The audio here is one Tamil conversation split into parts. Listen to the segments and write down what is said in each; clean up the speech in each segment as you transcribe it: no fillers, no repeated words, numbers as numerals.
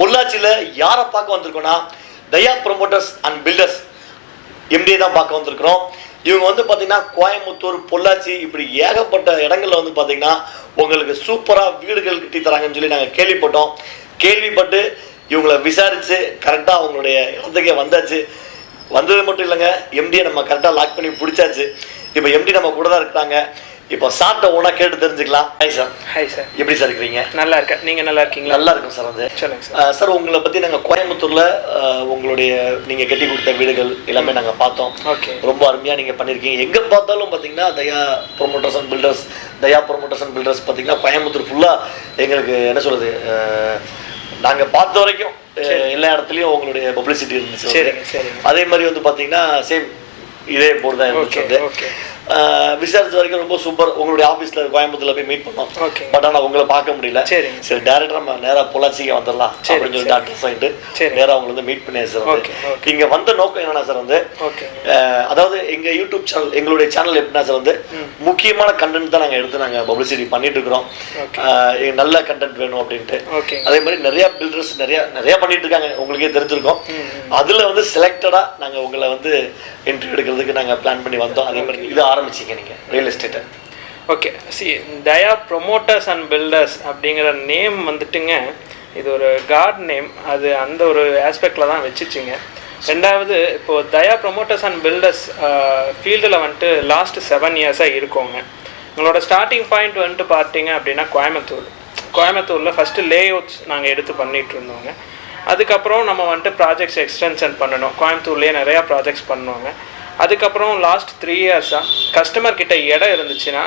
பொள்ளாச்சியில் யாரை பார்க்க வந்திருக்கோன்னா தயா ப்ரொமோட்டர்ஸ் அண்ட் பில்டர்ஸ் எம்டியை தான் பார்க்க வந்திருக்கிறோம். இவங்க வந்து பார்த்தீங்கன்னா கோயம்புத்தூர், பொள்ளாச்சி இப்படி ஏகப்பட்ட இடங்களில் வந்து பார்த்தீங்கன்னா உங்களுக்கு சூப்பராக வீடுகள் கட்டி தராங்கன்னு சொல்லி நாங்கள் கேள்விப்பட்டு இவங்களை விசாரித்து கரெக்டாக அவங்களுடைய இடத்துக்கே வந்தாச்சு. வந்தது மட்டும் இல்லைங்க, எம்டியை நம்ம கரெக்டாக லாக் பண்ணி பிடிச்சாச்சு. இப்போ எம்டி நம்ம கூட தான் இருக்கிறாங்க. இப்போ சாப்பிட்ட ஒன்றா கேட்டு தெரிஞ்சுக்கலாம். Hi sir. Hi sir. எப்படி சார் இருக்கிறீங்க? நல்லா இருக்கேன். நீங்கள் நல்லா இருக்கீங்களா? நல்லா இருக்கும் சார். வந்து சொல்லுங்கள் சார். சார், உங்களை பற்றி நாங்கள் கோயம்புத்தூரில் உங்களுடைய நீங்கள் கட்டி கொடுத்த வீடுகள் எல்லாமே நாங்கள் பார்த்தோம். ஓகே. ரொம்ப அருமையாக நீங்கள் பண்ணியிருக்கீங்க. எங்கே பார்த்தாலும் பார்த்தீங்கன்னா தயா ப்ரொமோட்டர்ஸ் அண்ட் பில்டர்ஸ் பார்த்தீங்கன்னா கோயம்புத்தூர் ஃபுல்லாக எங்களுக்கு என்ன சொல்கிறது, நாங்கள் பார்த்த வரைக்கும் எல்லா இடத்துலையும் உங்களுடைய பப்ளிசிட்டி இருந்துச்சு. சரி. அதே மாதிரி வந்து பார்த்தீங்கன்னா சேம் இதே போர்டு தான் இருந்துச்சு. ஓகே. விசாரிச்ச வரைக்கும் ரொம்ப சூப்பர். உங்களுடைய ஆஃபீஸில் கோயம்புத்தூர்ல போய் மீட் பண்ணோம். பட் ஆனால் உங்களை பார்க்க முடியல. சரி, டேரக்டா நம்ம நேராக பொள்ளாச்சிக்கு வந்துடலாம் அப்படின்னு சொல்லி டாக்டர் சொல்லிட்டு நேராக அவங்களை வந்து மீட் பண்ணி சார். இங்கே வந்த நோக்கம் என்னன்னா சார் வந்து, அதாவது எங்க யூடியூப் சேனல், எங்களுடைய சேனல் எப்படின்னா சார் வந்து முக்கியமான கண்டென்ட் தான் நாங்கள் எடுத்து நாங்கள் பப்ளிசிட்டி பண்ணிட்டு இருக்கிறோம். நல்ல கண்டென்ட் வேணும் அப்படின்ட்டு. அதே மாதிரி நிறைய பில்டர்ஸ் நிறைய பண்ணிட்டு இருக்காங்க, உங்களுக்கே தெரிஞ்சிருக்கோம். அதுல வந்து செலக்டடா நாங்கள் உங்களை வந்து இன்டர்வியூ எடுக்கிறதுக்கு நாங்கள் பிளான் பண்ணி வந்தோம். அதே மாதிரி இது ஆரம்பிச்சிங்க நீங்கள் ரியல் எஸ்டேட்டை. Okay. Daya promoters and builders அப்படிங்கிற நேம் வந்துட்டுங்க, இது ஒரு காட் நேம். அது அந்த ஒரு ஆஸ்பெக்டில் தான் வச்சுச்சிங்க. ரெண்டாவது, இப்போது தயா ப்ரொமோட்டர்ஸ் அண்ட் பில்டர்ஸ் ஃபீல்டில் வந்துட்டு லாஸ்ட் 7 இயர்ஸாக இருக்கோங்க. உங்களோட ஸ்டார்டிங் பாயிண்ட் வந்துட்டு பார்த்தீங்க அப்படின்னா கோயம்புத்தூரில் ஃபஸ்ட்டு லே அவுட்ஸ் நாங்கள் எடுத்து பண்ணிகிட்டு இருந்தோங்க. அதுக்கப்புறம் நம்ம வந்துட்டு ப்ராஜெக்ட்ஸ் எக்ஸ்டென்ஷன் பண்ணணும். கோயம்புத்தூர்லேயே நிறையா ப்ராஜெக்ட்ஸ் பண்ணுவாங்க. அதுக்கப்புறம் லாஸ்ட் 3 இயர்ஸாக கஸ்டமர் கிட்ட இடம் இருந்துச்சுன்னா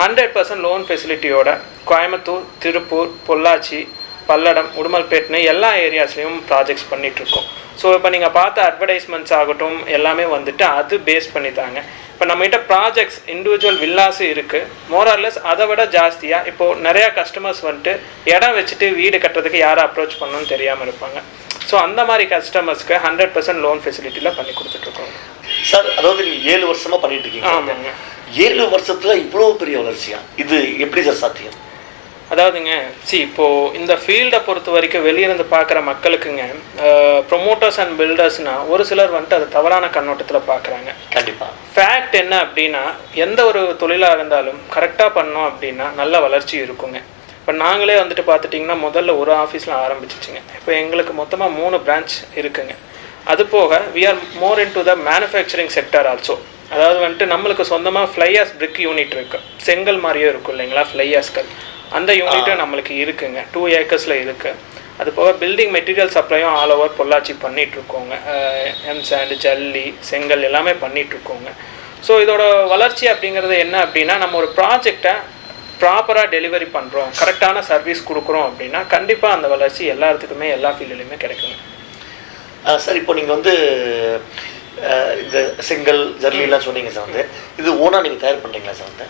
100% லோன் ஃபெசிலிட்டியோட கோயம்புத்தூர், திருப்பூர், பொள்ளாச்சி, பல்லடம், உடுமல்பேட்னு எல்லா ஏரியாஸ்லேயும் ப்ராஜெக்ட்ஸ் பண்ணிகிட்ருக்கோம். ஸோ இப்போ நீங்கள் பார்த்த அட்வர்டைஸ்மெண்ட்ஸ் ஆகட்டும் எல்லாமே வந்துட்டு அது பேஸ் பண்ணி தாங்க. இப்போ நம்மகிட்ட ப்ராஜெக்ட்ஸ் இண்டிவிஜுவல் வில்லாஸும் இருக்குது. மோரார்லெஸ் அதை விட ஜாஸ்தியாக இப்போது நிறையா கஸ்டமர்ஸ் வந்துட்டு இடம் வச்சுட்டு வீடு கட்டுறதுக்கு யாரை அப்ரோச் பண்ணணும்னு தெரியாமல் இருப்பாங்க. ஸோ அந்த மாதிரி கஸ்டமர்ஸ்க்கு 100% லோன் ஃபெசிலிட்டியில் பண்ணி கொடுத்துட்ருக்கோம் சார். அதாவது நீங்கள் 7 வருஷமாக பண்ணிட்டு இருக்கீங்க. ஆமாங்க. 7 வருஷத்தில் இவ்வளோ பெரிய வளர்ச்சியா? இது எப்படி சார் சாத்தியம்? அதாவதுங்க, இப்போது இந்த ஃபீல்டை பொறுத்த வரைக்கும் வெளியிருந்து பார்க்குற மக்களுக்குங்க, ப்ரொமோட்டர்ஸ் அண்ட் பில்டர்ஸ்னால் ஒரு சிலர் வந்துட்டு அது தவறான கண்ணோட்டத்தில் பார்க்குறாங்க. கண்டிப்பாக. ஃபேக்ட் என்ன அப்படின்னா, எந்த ஒரு தொழிலாக இருந்தாலும் கரெக்டாக பண்ணோம் அப்படின்னா நல்ல வளர்ச்சி இருக்குங்க. இப்போ நாங்களே வந்துட்டு பார்த்துட்டிங்கன்னா முதல்ல ஒரு ஆஃபீஸில் ஆரம்பிச்சிச்சுங்க. இப்போ எங்களுக்கு மொத்தமாக 3 பிரான்ச் இருக்குங்க. அது போக we are more into the manufacturing sector also. அதாவது வந்துட்டு நம்மளுக்கு சொந்தமாக ஃப்ளையாஸ் பிரிக் யூனிட் இருக்குது. செங்கல் மாதிரியே இருக்கும் இல்லைங்களா, ஃப்ளையாஸ்கள். அந்த யூனிட்டும் நம்மளுக்கு இருக்குங்க. 2 ஏக்கர்ஸில் இருக்குது. அது போக பில்டிங் மெட்டீரியல் சப்ளையும் ஆல் ஓவர் பொள்ளாச்சி பண்ணிகிட்ருக்கோங்க. எம்சாண்ட், ஜல்லி, செங்கல் எல்லாமே பண்ணிகிட்ருக்கோங்க. ஸோ இதோட வளர்ச்சி அப்படிங்கிறது என்ன அப்படின்னா, நம்ம ஒரு ப்ராஜெக்டை ப்ராப்பராக டெலிவரி பண்ணுறோம், கரெக்டான சர்வீஸ் கொடுக்குறோம் அப்படின்னா கண்டிப்பாக அந்த வளர்ச்சி எல்லாத்துக்குமே எல்லா ஃபீல்டுலையுமே கிடைக்குங்க. சார், இப்போ நீங்கள் வந்து இந்த செங்கல் ஜல்லிலாம் சொன்னீங்க சார். வந்து இது ஓனாக நீங்கள் தயார் பண்ணுறீங்களா சார்? வந்து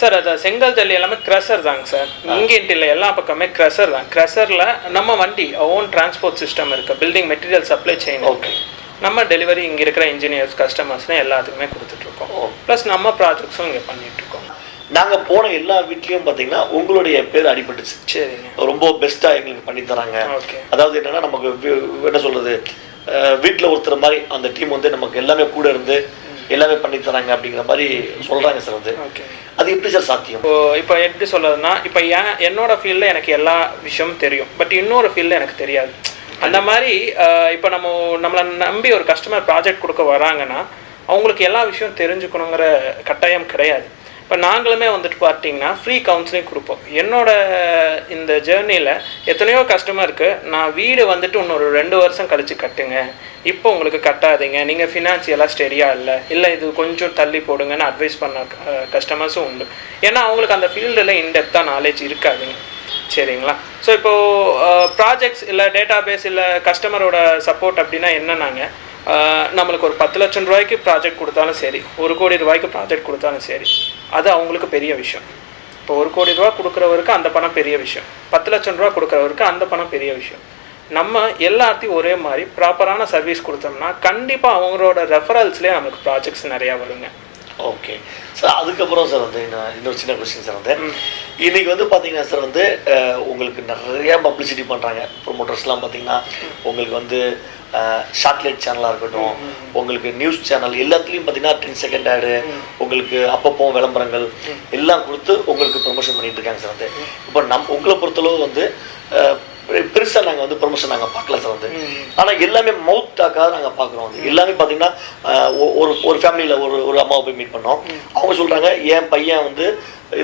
சார், அது செங்கல் ஜல்லி எல்லாமே க்ரஷர் தாங்க சார். இங்கேன்ட்டு இல்லை, எல்லா பக்கமே க்ரஷர் தான். க்ரஷரில் நம்ம வண்டி ஓன் டிரான்ஸ்போர்ட் சிஸ்டம் இருக்குது. Building material supply chain. Okay. நம்ம டெலிவரி இங்கே இருக்கிற இன்ஜினியர்ஸ், கஸ்டமர்ஸ்லாம் எல்லாத்துக்குமே கொடுத்துட்ருக்கோம். ப்ளஸ் நம்ம ப்ராஜெக்ட்ஸும் இங்கே பண்ணிகிட்ருக்கோம். நாங்கள் போன எல்லா வீட்லேயும் பார்த்தீங்கன்னா உங்களுடைய பேர் அடிபட்டுச்சு. சரிங்க. ரொம்ப பெஸ்ட்டாக எங்களுக்கு பண்ணித்தராங்க. ஓகே. அதாவது என்னென்னா, நமக்கு என்ன சொல்கிறது, வீட்டில் ஒருத்தர் மாதிரி அந்த டீம் வந்து நமக்கு எல்லாமே கூட இருந்து எல்லாமே பண்ணித்தராங்க அப்படிங்கிற மாதிரி சொல்கிறாங்க சார். வந்து ஓகே. அது எப்படி சார் சாத்தியம்? இப்போ எப்படி சொல்கிறதுனா, இப்போ என்னோட ஃபீல்டில் எனக்கு எல்லா விஷயமும் தெரியும், பட் இன்னொரு ஃபீல்டில் எனக்கு தெரியாது. அந்த மாதிரி இப்போ நம்மளை நம்பி ஒரு கஸ்டமர் ப்ராஜெக்ட் கொடுக்க வராங்கன்னா அவங்களுக்கு எல்லா விஷயம் தெரிஞ்சுக்கணுங்கிற கட்டாயம் கிடையாது. இப்போ நாங்களுமே வந்துட்டு பார்த்தீங்கன்னா ஃப்ரீ கவுன்சிலிங் கொடுப்போம். என்னோட இந்த ஜேர்னியில் எத்தனையோ கஸ்டமருக்கு நான் வீடு வந்துட்டு இன்னொரு 2 வருஷம் கழித்து கட்டுங்க, இப்போ உங்களுக்கு கட்டாதீங்க, நீங்கள் ஃபினான்சியலாக ஸ்டெடியாக இல்லை இது கொஞ்சம் தள்ளி போடுங்கன்னு அட்வைஸ் பண்ண கஸ்டமர்ஸும் உண்டு. ஏன்னா அவங்களுக்கு அந்த ஃபீல்டில் இன்டெப்த்தாக நாலேஜ் இருக்காதுங்க. சரிங்களா? ஸோ இப்போது ப்ராஜெக்ட்ஸ் இல்லை டேட்டாபேஸ் இல்லை கஸ்டமரோட சப்போர்ட் அப்படின்னா என்னன்னாங்க, நம்மளுக்கு ஒரு 10 லட்சம் ரூபாய்க்கு ப்ராஜெக்ட் கொடுத்தாலும் சரி, 1 கோடி ரூபாய்க்கு ப்ராஜெக்ட் கொடுத்தாலும் சரி, அது அவங்களுக்கு பெரிய விஷயம். இப்போ 1 கோடி ரூபா கொடுக்குறவருக்கு அந்த பணம் பெரிய விஷயம், 10 லட்சம் ரூபா கொடுக்குறவருக்கு அந்த பணம் பெரிய விஷயம். நம்ம எல்லாத்தையும் ஒரே மாதிரி ப்ராப்பரான சர்வீஸ் கொடுத்தோம்னா கண்டிப்பாக அவங்களோட ரெஃபரல்ஸ்லேயே நம்மளுக்கு ப்ராஜெக்ட்ஸ் நிறையா வருங்க. Okay sir. அதுக்கப்புறம் சார் வந்து இன்னொரு சின்ன கொஸ்டின் சார் வந்து இன்னைக்கு வந்து பார்த்தீங்கன்னா சார் வந்து உங்களுக்கு நிறைய பப்ளிசிட்டி பண்ணுறாங்க ப்ரொமோட்டர்ஸ்லாம் பார்த்தீங்கன்னா உங்களுக்கு வந்து ஷார்ட்லைட் சேனலாக இருக்கட்டும், உங்களுக்கு நியூஸ் சேனல் எல்லாத்துலேயும் பார்த்தீங்கன்னா 10 செகண்ட் ஆடு, உங்களுக்கு அப்பப்போ விளம்பரங்கள் எல்லாம் கொடுத்து உங்களுக்கு ப்ரொமோஷன் பண்ணிட்டு இருக்காங்க சார் வந்து. இப்போ உங்களை பொறுத்தளவு வந்து பெருசாக நாங்கள் வந்து ப்ரொமோஷன் நாங்கள் பார்க்கல சார் வந்து. ஆனால் எல்லாமே மவுத் டாக்காக நாங்கள் பார்க்குறோம் வந்து. எல்லாமே பார்த்தீங்கன்னா ஒரு ஃபேமிலியில் ஒரு அம்மாவை போய் மீட் பண்ணோம். அவங்க சொல்கிறாங்க என் பையன் வந்து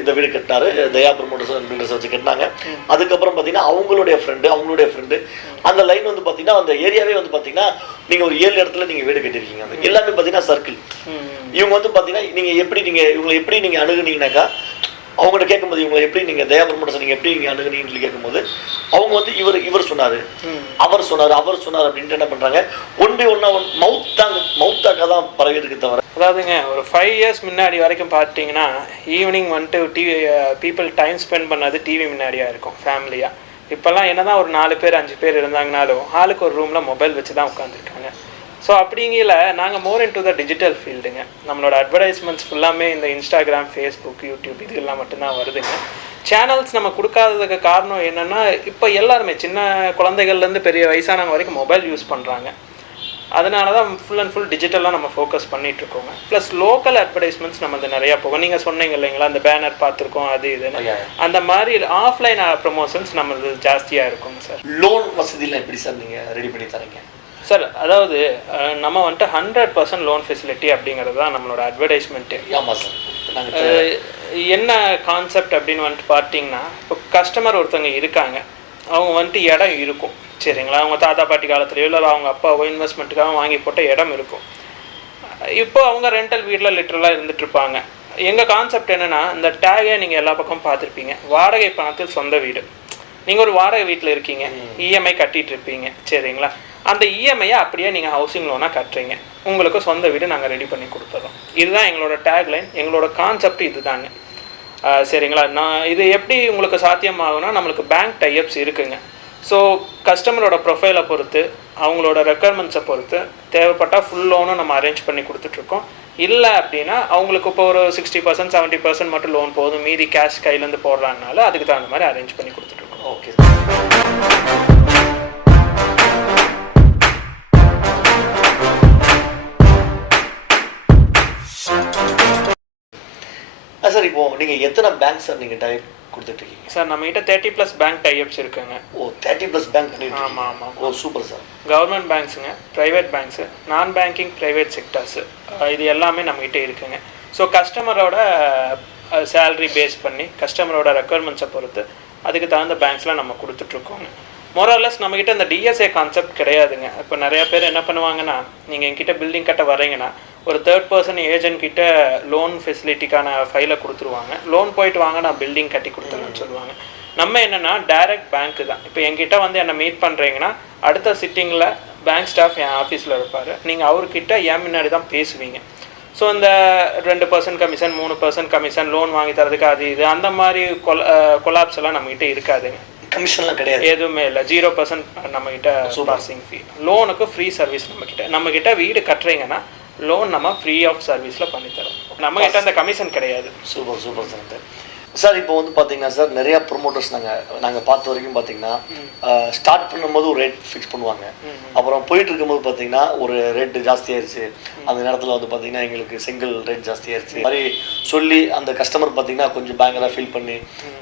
இந்த வீடு கட்டினாரு, தயா ப்ரொமோட்டர்ஸ் அண்ட் பில்டர்ஸ் வச்சு கட்டினாங்க. அதுக்கப்புறம் பார்த்தீங்கன்னா அவங்களுடைய ஃப்ரெண்டு அந்த லைன் வந்து பார்த்தீங்கன்னா அந்த ஏரியாவே வந்து பார்த்தீங்கன்னா நீங்கள் ஒரு 7 இடத்துல நீங்கள் வீடு கட்டியிருக்கீங்க. அந்த எல்லாமே பார்த்தீங்கன்னா சர்க்கிள். இவங்க வந்து பார்த்தீங்கன்னா இவங்களை எப்படி நீங்கள் அணுகுனீங்கன்னாக்கா அவங்கள்ட்ட கேட்கும்போது இவங்களை எப்படி நீங்கள் தயா ப்ரொமோட்டர்ஸ் நீங்கள் எப்படி நீங்கள் அணுகுனீங்கன்னு சொல்லி கேட்கும்போது அவங்க வந்து இவர் சொன்னார் அவர் சொன்னார் அப்படின்ட்டு என்ன பண்ணுறாங்க, மவுத்தாக்காக தான் பரவி இருக்கு தவிர. அதாவதுங்க ஒரு 5 years முன்னாடி வரைக்கும் பார்த்தீங்கன்னா ஈவினிங் வந்துட்டு டிவி பீப்புள் டைம் ஸ்பெண்ட் பண்ணது டிவி முன்னாடியாக இருக்கும் ஃபேமிலியாக. இப்போல்லாம் என்னதான் ஒரு 4 பேர் 5 பேர் இருந்தாங்கனாலும் ஆளுக்கு ஒரு ரூமில் மொபைல் வச்சு தான் உட்காந்துருக்காங்க. ஸோ அப்படிங்கிற நாங்கள் மோர் இன் டு த டிஜிட்டல் ஃபீல்டுங்க. நம்மளோட அட்வர்டைஸ்மெண்ட்ஸ் ஃபுல்லாமே இந்த இன்ஸ்டாகிராம், ஃபேஸ்புக், யூடியூப் இதெல்லாம் மட்டும்தான் வருதுங்க. சேனல்ஸ் நம்ம கொடுக்காததுக்கு காரணம் என்னென்னா இப்போ எல்லாருமே சின்ன குழந்தைகள்லேருந்து பெரிய வயசானவங்க வரைக்கும் மொபைல் யூஸ் பண்ணுறாங்க. அதனால தான் ஃபுல் அண்ட் ஃபுல் டிஜிட்டலாக நம்ம ஃபோக்கஸ் பண்ணிகிட்ருக்கோங்க. ப்ளஸ் லோக்கல் அட்வர்டைஸ்மெண்ட்ஸ் நம்ம நிறையா போகும். நீங்கள் சொன்னீங்க இல்லைங்களா, அந்த பேனர் பார்த்துருக்கோம் அது இதுன்னு, அந்த மாதிரி ஆஃப்லைன் ப்ரமோஷன்ஸ் நம்மளது ஜாஸ்தியாக இருக்குங்க சார். லோன் வசதியில் எப்படி சார் நீங்கள் ரெடி பண்ணி தரீங்க சார்? அதாவது நம்ம வந்துட்டு 100% லோன் ஃபெசிலிட்டி அப்படிங்கிறது தான் நம்மளோட அட்வர்டைஸ்மெண்ட்டு. ஆமாம் சார். என்ன கான்செப்ட் அப்படின்னு வந்துட்டு பார்த்தீங்கன்னா, இப்போ கஸ்டமர் ஒருத்தவங்க இருக்காங்க, அவங்க வந்துட்டு இடம் இருக்கும் சரிங்களா, அவங்க தாத்தா பாட்டி காலத்துலையோ இல்லை அவங்க அப்பாவோ இன்வெஸ்ட்மெண்ட்டுக்காக வாங்கி போட்ட இடம் இருக்கும். இப்போ அவங்க ரெண்டல் வீட்டில் லிட்டரலாக இருந்துகிட்ருப்பாங்க. எங்கள் கான்செப்ட் என்னென்னா, இந்த டேகை நீங்கள் எல்லா பக்கமும் பார்த்துருப்பீங்க, வாடகை பணத்தில் சொந்த வீடு. நீங்கள் ஒரு வாடகை வீட்டில் இருக்கீங்க, இஎம்ஐ கட்டிகிட்டு இருப்பீங்க சரிங்களா, அந்த இஎம்ஐயை அப்படியே நீங்கள் ஹவுசிங் லோனாக கட்டுறீங்க, உங்களுக்கு சொந்த வீடு நாங்கள் ரெடி பண்ணி கொடுத்துறோம். இதுதான் எங்களோட டேக்லைன், எங்களோட கான்செப்ட் இதுதாங்க சரிங்களா. இது எப்படி உங்களுக்கு சாத்தியமாகும்னா, நம்மளுக்கு பேங்க் டைப்ஸ் இருக்குங்க. ஸோ கஸ்டமரோட ப்ரொஃபைலை பொறுத்து, அவங்களோட ரெக்குயர்மெண்ட்ஸை பொறுத்து தேவைப்பட்டால் ஃபுல் லோனும் நம்ம அரேஞ்ச் பண்ணி கொடுத்துட்ருக்கோம். இல்லை அப்படின்னா அவங்களுக்கு இப்போ ஒரு 60% 70% மட்டும் லோன் போதும், மீதி கேஷ் கையிலேருந்து போடுறாங்கனால அதுக்கு தகுந்த மாதிரி அரேஞ்ச் பண்ணி கொடுத்துட்ருக்கோம். Okay sir. இப்போ நீங்கள் எத்தனை பேங்க் சார் நீங்கள் டைப் கொடுத்துட்ருக்கீங்க சார்? நம்மகிட்ட 30+ பேங்க் டைப்ஸ் இருக்குங்க. Oh 30+ bank. ஆமாம். Oh super sir. கவர்மெண்ட் பேங்க்ஸுங்க, ப்ரைவேட் பேங்க்ஸு, நான் பேங்கிங் ப்ரைவேட் செக்டர்ஸு, இது எல்லாமே நம்மகிட்ட இருக்குங்க. ஸோ கஸ்டமரோட சேலரி பேஸ் பண்ணி கஸ்டமரோட ரெக்குயர்மெண்ட்ஸை பொறுத்து அதுக்கு தகுந்த பேங்க்ஸ்லாம் நம்ம கொடுத்துட்ருக்கோங்க. மோரலஸ் நம்மக்கிட்ட இந்த டிஎஸ்ஏ கான்செப்ட் கிடையாதுங்க. இப்போ நிறையா பேர் என்ன பண்ணுவாங்கன்னா, நீங்கள் என்கிட்ட பில்டிங் கட்ட வரீங்கன்னா ஒரு 3rd person ஏஜென்ட் கிட்ட லோன் ஃபெசிலிட்டிக்கான ஃபைலை கொடுத்துருவாங்க. லோன் போயிட்டு வாங்க, நான் பில்டிங் கட்டி கொடுத்துருன்னு சொல்லுவாங்க. நம்ம என்னென்னா டைரக்ட் பேங்க்கு தான். இப்போ என்கிட்ட வந்து என்னை மீட் பண்ணுறீங்கன்னா அடுத்த சிட்டிங்கில் பேங்க் ஸ்டாஃப் என் ஆஃபீஸில் இருப்பார். நீங்கள் அவர்கிட்ட என் முன்னாடி தான் பேசுவீங்க. ஸோ இந்த 2% கமிஷன் 3% கமிஷன் லோன் வாங்கி தரதுக்கு அது இது அந்த மாதிரி கொலாப்ஸ் எல்லாம் நம்மகிட்ட இருக்காதுங்க. கமிஷன்லாம் கிடையாது, எதுவுமே இல்லை. 0% நம்மகிட்ட பாசிங் ஃபீ. லோனுக்கு ஃப்ரீ சர்வீஸ் நம்மக்கிட்ட வீடு கட்டுறீங்கன்னா லோன் நம்ம ஃப்ரீ ஆஃப் சர்வீஸில் பண்ணித்தரோம். நம்மகிட்ட அந்த கமிஷன் கிடையாது. Super sir. சார் இப்போ வந்து பார்த்தீங்கன்னா சார், நிறையா ப்ரொமோட்டர்ஸ் நாங்கள் பார்த்த வரைக்கும் பார்த்தீங்கன்னா ஸ்டார்ட் பண்ணும்போது ஒரு ரேட் ஃபிக்ஸ் பண்ணுவாங்க. அப்புறம் போயிட்டு இருக்கும்போது பார்த்தீங்கன்னா ஒரு ரேட்டு ஜாஸ்தியாயிருச்சு, அந்த நேரத்தில் வந்து பார்த்தீங்கன்னா எங்களுக்கு சிங்கிள் ரேட் ஜாஸ்தியாயிருச்சு மாதிரி சொல்லி அந்த கஸ்டமர் பார்த்தீங்கன்னா கொஞ்சம் பயங்கரமாக ஃபீல் பண்ணி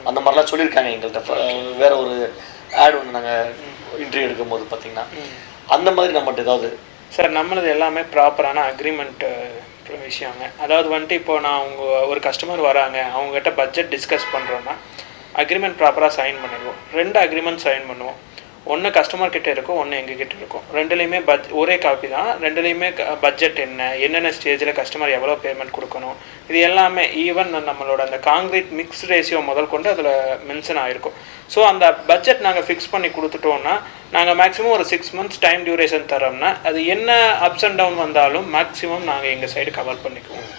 அந்த மாதிரிலாம் சொல்லியிருக்காங்க எங்கள்கிட்ட. வேற ஒரு ஆட் ஒன்று நாங்கள் இன்டர்வியூ எடுக்கும்போது பார்த்தீங்கன்னா அந்த மாதிரி நம்மகிட்ட ஏதாவது சார்? நம்மளது எல்லாமே ப்ராப்பரான அக்ரிமெண்ட் விஷயங்க. அதாவது வந்துட்டு இப்போ நான் ஒரு கஸ்டமர் வராங்க, அவங்ககிட்ட பட்ஜெட் டிஸ்கஸ் பண்ணுறோன்னா அக்ரிமெண்ட் ப்ராப்பராக சைன் பண்ணிடுவோம். 2 அக்ரிமெண்ட் சைன் பண்ணுவோம். ஒன்று கஸ்டமர் கிட்டே இருக்கும், ஒன்று எங்ககிட்ட இருக்கும். ரெண்டுலேயுமே ஒரே காப்பி தான். ரெண்டுலேயுமே பட்ஜெட் என்னென்ன ஸ்டேஜில் கஸ்டமர் எவ்வளோ பேமெண்ட் கொடுக்கணும், இது எல்லாமே ஈவன் நம்மளோட அந்த காங்கிரீட் மிக்ஸ் ரேஷியோ முதல் கொண்டு அதில் மென்ஷன் ஆகிருக்கும். ஸோ அந்த பட்ஜெட் நாங்கள் ஃபிக்ஸ் பண்ணி கொடுத்துட்டோன்னா நாங்கள் மேக்ஸிமம் ஒரு 6 months டைம் டியூரேஷன் தரோம்னா அது என்ன அப்ஸ் அண்ட் டவுன் வந்தாலும் மேக்ஸிமம் நாங்கள் எங்கள் சைடு கவர் பண்ணிக்குவோம்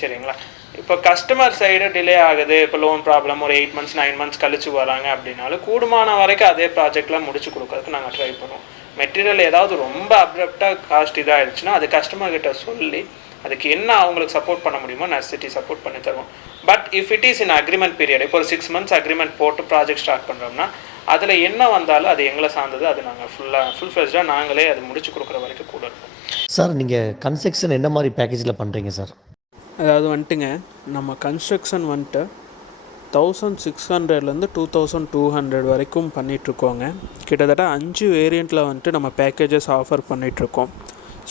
சரிங்களா. இப்போ கஸ்டமர் சைடு டிலே ஆகுது, இப்போ லோன் ப்ராப்ளம் ஒரு 8 months 9 months கழிச்சு வராங்க அப்படின்னாலும் கூடுமான வரைக்கும் அதே ப்ராஜெக்ட்லாம் முடிச்சு கொடுக்கறதுக்கு நாங்கள் ட்ரை பண்ணுவோம். மெட்டீரியல் ஏதாவது ரொம்ப அப்ரப்டாக காஸ்ட் இதாகிடுச்சுன்னா அது கஸ்டமர்கிட்ட சொல்லி அதுக்கு என்ன அவங்களுக்கு சப்போர்ட் பண்ண முடியுமோ நர்சிட்டி சப்போர்ட் பண்ணி தருவோம். But if it is in agreement period, இப்போ ஒரு 6 months அக்ரிமெண்ட் போட்டு ப்ராஜெக்ட் ஸ்டார்ட் பண்ணுறோம்னா அதில் என்ன வந்தாலும் அது எங்களை சார்ந்தது. அது நாங்கள் ஃபுல் ஃப்ளெஜ்டாக நாங்களே அது முடிச்சு கொடுக்குற வரைக்கும் கூட இருக்கும். சார் நீங்கள் கன்ஸ்ட்ரக்ஷன் என்ன மாதிரி பேக்கேஜில் பண்ணுறீங்க சார்? அதாவது வந்துட்டுங்க, நம்ம கன்ஸ்ட்ரக்ஷன் வந்துட்டு 1600லேருந்து 2200 வரைக்கும் பண்ணிகிட்ருக்கோங்க. கிட்டத்தட்ட 5 வேரியண்ட்டில் வந்துட்டு நம்ம பேக்கேஜஸ் ஆஃபர் பண்ணிகிட்ருக்கோம்.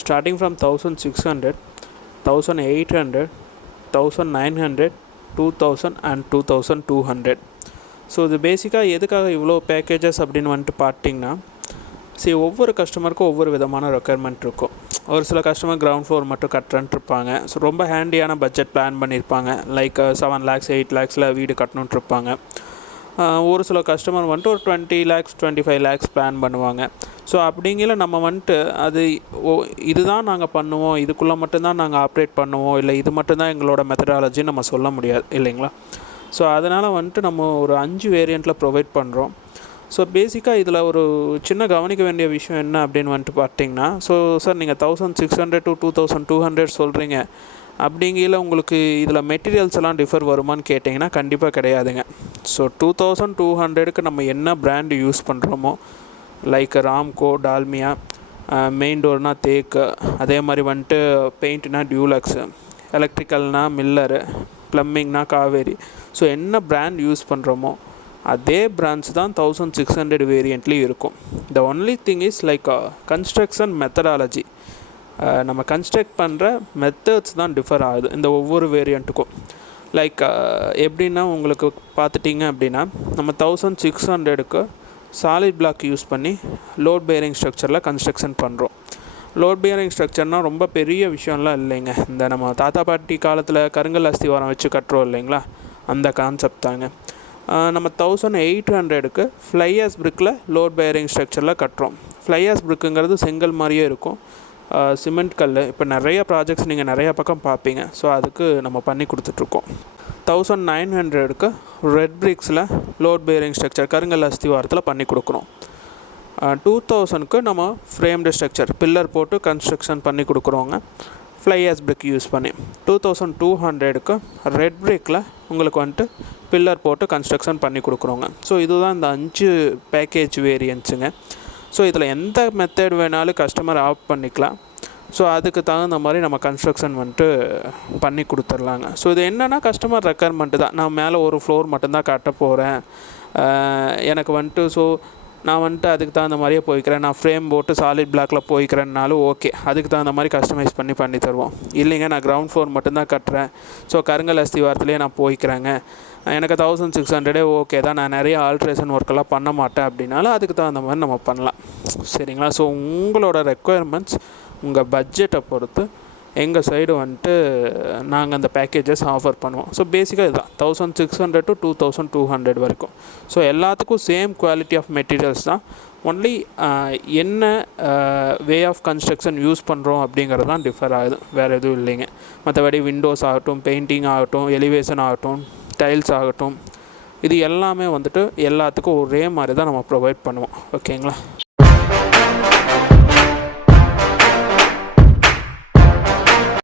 Starting from 1600, 1800, 1900, 2000 and 2200. ஸோ இது பேசிக்காக எதுக்காக இவ்வளோ பேக்கேஜஸ் அப்படின்னு வந்துட்டு பார்த்தீங்கன்னா, ஒவ்வொரு கஸ்டமருக்கும் ஒவ்வொரு விதமான ரெக்குயர்மெண்ட் இருக்கும். ஒரு சில கஸ்டமர் கிரவுண்ட் ஃப்ளோர் மட்டும் கட்டுறன்ட்டு இருப்பாங்க. ஸோ ரொம்ப ஹேண்டியான பட்ஜெட் பிளான் பண்ணியிருப்பாங்க. லைக் 7 lakhs 8 lakhsல வீடு கட்டணுன்ட்டு இருப்பாங்க. ஒரு சில கஸ்டமர் வந்துட்டு ஒரு 20 lakhs 25 lakhs பிளான் பண்ணுவாங்க. ஸோ அப்படிங்கிற நம்ம வந்துட்டு அது இதுதான் நாங்கள் பண்ணுவோம், இதுக்குள்ளே மட்டும்தான் நாங்கள் ஆப்ரேட் பண்ணுவோம், இல்லை இது மட்டும்தான் எங்களோட மெத்தடாலஜின்னு நம்ம சொல்ல முடியாது இல்லைங்களா. ஸோ அதனால் வந்துட்டு நம்ம ஒரு 5 வேரியண்ட்டில் ப்ரொவைட் பண்ணுறோம். ஸோ பேசிக்காக இதில் ஒரு சின்ன கவனிக்க வேண்டிய விஷயம் என்ன அப்படின்னு வந்துட்டு பார்த்தீங்கன்னா, சார் நீங்கள் 1600 to 2200 சொல்கிறீங்க, அப்படிங்கிற உங்களுக்கு இதில் மெட்டீரியல்ஸ் எல்லாம் டிஃபர் வருமானு கேட்டிங்கன்னா கண்டிப்பாக கிடையாதுங்க. ஸோ 2200க்கு நம்ம என்ன பிராண்டு யூஸ் பண்ணுறோமோ, லைக் ராம்கோ, டால்மியா, மெயின் டோர்னால் தேக்கு, அதே மாதிரி வந்துட்டு பெயிண்ட்னா டியூலக்ஸு, எலக்ட்ரிக்கல்னால் மில்லரு, ப்ளம்பிங்னா காவேரி. ஸோ என்ன பிராண்ட் யூஸ் பண்ணுறோமோ அதே பிராண்ட்ஸ் தான் 1600 வேரியண்ட்லேயும் இருக்கும். The only thing is like construction methodology, நம்ம கன்ஸ்ட்ரக்ட் பண்ணுற மெத்தட்ஸ் தான் டிஃபர் ஆகுது இந்த ஒவ்வொரு வேரியண்ட்டுக்கும். லைக் எப்படின்னா உங்களுக்கு பார்த்துட்டிங்க அப்படின்னா, நம்ம 1600க்கு சாலிட் பிளாக் யூஸ் பண்ணி லோட் பேரிங் ஸ்ட்ரக்சரில் கன்ஸ்ட்ரக்ஷன் பண்ணுறோம். லோட் பேரிங் ஸ்ட்ரக்சர்னால் ரொம்ப பெரிய விஷயம்லாம் இல்லைங்க. இந்த நம்ம தாத்தா பாட்டி காலத்தில் கருங்கல் அஸ்திவாரம் வச்சு கட்டுறோம் இல்லைங்களா, அந்த கான்செப்ட் தாங்க. நம்ம 1800க்கு ஃப்ளையாஸ் பிரிக்கில் லோட் பேரிங் ஸ்ட்ரக்சரில் கட்டுறோம். ஃப்ளையாஸ் பிரிக்குங்கிறது செங்கல் மாதிரியே இருக்கும், சிமெண்ட் கல். இப்போ நிறைய ப்ராஜெக்ட்ஸ் நீங்கள் நிறையா பக்கம் பார்ப்பீங்க. ஸோ அதுக்கு நம்ம பண்ணி கொடுத்துட்ருக்கோம். 1900க்கு ரெட் பிரிக்ஸில் லோட் பேரிங் ஸ்ட்ரக்சர் கருங்கல் அஸ்திவாரத்தில் பண்ணி கொடுக்குறோம். 2000க்கு நம்ம ஃப்ரேம்டு ஸ்ட்ரக்சர் பில்லர் போட்டு கன்ஸ்ட்ரக்ஷன் பண்ணி கொடுக்குறோங்க, ஃப்ளையாஸ் பிரிக் யூஸ் பண்ணி. 2200க்கு ரெட் பிரிக்கில் உங்களுக்கு வந்துட்டு பில்லர் போட்டு கன்ஸ்ட்ரக்ஷன் பண்ணி கொடுக்குறோங்க. ஸோ இதுதான் இந்த 5 பேக்கேஜ் வேரியன்ஸுங்க. ஸோ இதில் எந்த மெத்தட் வேணாலும் கஸ்டமர் ஆப்ட் பண்ணிக்கலாம். ஸோ அதுக்கு தகுந்த மாதிரி நம்ம கன்ஸ்ட்ரக்ஷன் வந்துட்டு பண்ணி கொடுத்துர்லாங்க. ஸோ இது என்னென்னா கஸ்டமர் ரெக்குயர்மெண்ட்டு தான். நான் மேலே ஒரு ஃப்ளோர் மட்டும்தான் கட்ட போகிறேன், எனக்கு வந்துட்டு நான் வந்துட்டு அதுக்கு தகுந்த மாதிரியே போய்க்கிறேன், நான் ஃப்ரேம் போட்டு சாலிட் பிளாக்கில் போய்க்கிறேன்னாலும் ஓகே, அதுக்கு தகுந்த மாதிரி கஸ்டமைஸ் பண்ணி தருவோம். இல்லைங்க நான் கிரவுண்ட் ஃப்ளோர் மட்டும்தான் கட்டுறேன், ஸோ கருங்கல் அஸ்திவாரத்துலேயே நான் போய்க்கிறேங்க, எனக்கு 1600 ஓகே தான், நான் நிறைய ஆல்ட்ரேஷன் ஒர்க்கெல்லாம் பண்ண மாட்டேன் அப்படின்னாலும் அதுக்கு தகுந்த மாதிரி நம்ம பண்ணலாம். சரிங்களா. ஸோ உங்களோட ரெக்குயர்மெண்ட்ஸ் உங்கள் பட்ஜெட்டை பொறுத்து எங்கள் சைடு வந்துட்டு நாங்கள் அந்த பேக்கேஜஸ் ஆஃபர் பண்ணுவோம். ஸோ பேசிக்காக இதுதான் 1600 to 2200 வரைக்கும். ஸோ எல்லாத்துக்கும் சேம் குவாலிட்டி ஆஃப் மெட்டீரியல்ஸ் தான். ஒன்லி என்ன வே ஆஃப் கன்ஸ்ட்ரக்ஷன் யூஸ் பண்ணுறோம் அப்படிங்கிறது தான் டிஃபர் ஆகுது, வேறு எதுவும் இல்லைங்க. மற்றபடி விண்டோஸ் ஆகட்டும், பெயிண்டிங் ஆகட்டும், எலிவேஷன் ஆகட்டும், டைல்ஸ் ஆகட்டும், இது எல்லாமே வந்துட்டு எல்லாத்துக்கும் ஒரே மாதிரி தான் நம்ம ப்ரொவைட் பண்ணுவோம். ஓகேங்களா.